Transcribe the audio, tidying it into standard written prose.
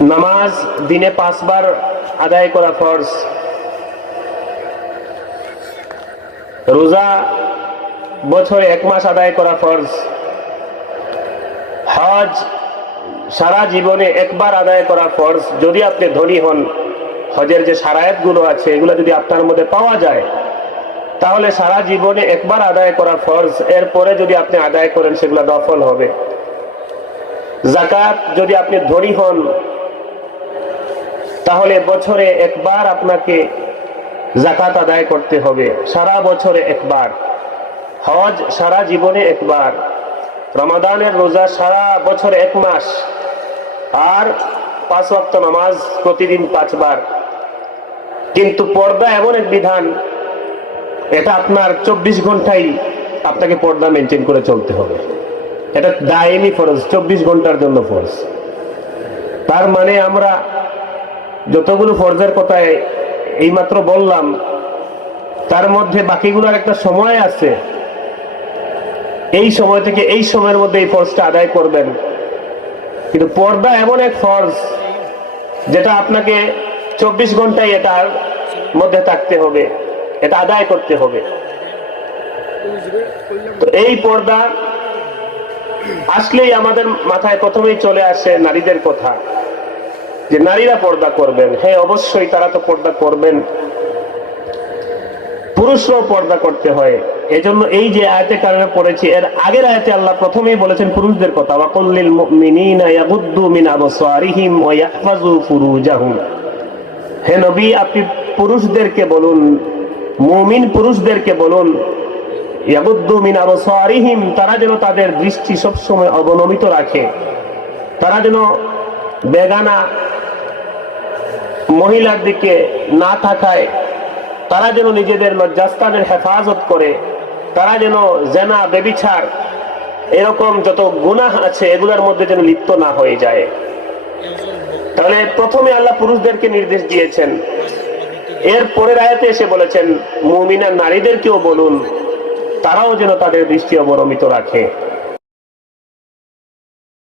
নামাজ দিনে 5 বার আদায় করা ফরজ, রোজা বছরে 1 মাস আদায় করা ফরজ, হজ সারা জীবনে একবার আদায় করা ফরজ। যদি আপনি ধনী হন, হজের যে শারায়াত গুলো আছে এগুলো যদি আপনার মধ্যে পাওয়া যায় তাহলে সারা জীবনে একবার আদায় করা ফরজ, এরপরে যদি আপনি আদায় করেন সেগুলো নফল হবে। যাকাত যদি আপনি ধনী হন তাহলে বছরে একবার আপনাকে যাকাত আদায় করতে হবে, সারা বছরে একবার। হজ সারা জীবনে একবার, রমাদানের রোজা সারা বছরে 1 মাস, আর 5 ওয়াক্ত নামাজ প্রতিদিন 5 বার। কিন্তু পর্দা এমন এক বিধান, এটা আপনার 24 ঘন্টাই আপনাকে পর্দা মেনটেন করে চলতে হবে। এটা দায়মি ফরজ, 24 ঘন্টার জন্য ফরজ। তার মানে আমরা যতগুলো ফরজের কথা এইমাত্র বললাম তার মধ্যে বাকিগুলোর একটা সময় আছে, এই সময় থেকে এই সময়ের মধ্যে এই ফরজটা আদায় করবেন। কিন্তু পর্দা এমন এক ফরজ যেটা আপনাকে 24 ঘন্টায় এটার মধ্যে থাকতে হবে, এটা আদায় করতে হবে। তো এই পর্দা আসলেই আমাদের মাথায় প্রথমেই চলে আসে নারীদের কথা, যে নারীরা পর্দা করবেন। হ্যাঁ, অবশ্যই তারা তো পর্দা করবেন, পুরুষরাও পর্দা করতে হয়। এজন্য এই যে আয়াতে কারিমা পড়েছি, এর আগের আয়াতে আল্লাহ প্রথমেই বলেছেন পুরুষদের কথা, ওয়াকুল লিল মুমিনিনা ইয়াগুদ্দু মিন আবসারিহিম ওয়া ইয়াহফাযু ফুরুজাহুম। হে নবী, আপনি পুরুষদেরকে বলুন, মুমিন পুরুষদেরকে বলুন, ইয়াগুদ্দু মিন আবসারিহিম, তারা যেন তাদের দৃষ্টি সবসময় অবনমিত রাখে, তারা যেন বেগানা মহিলার দিকে না তাকায়, তারা যেন নিজেদের লজ্জাস্থানের হেফাজত করে, তারা যেন জেনা ব্যভিচার এরকম যত গুনাহ আছে এগুলোর মধ্যে যেন লিপ্ত না হয়ে যায়। তাহলে প্রথমে আল্লাহ পুরুষদেরকে নির্দেশ দিয়েছেন, এর পরের আয়াতে এসে বলেছেন মুমিনা নারীদেরকেও বলুন, তারাও যেন তাদের দৃষ্টি অবনমিত রাখে।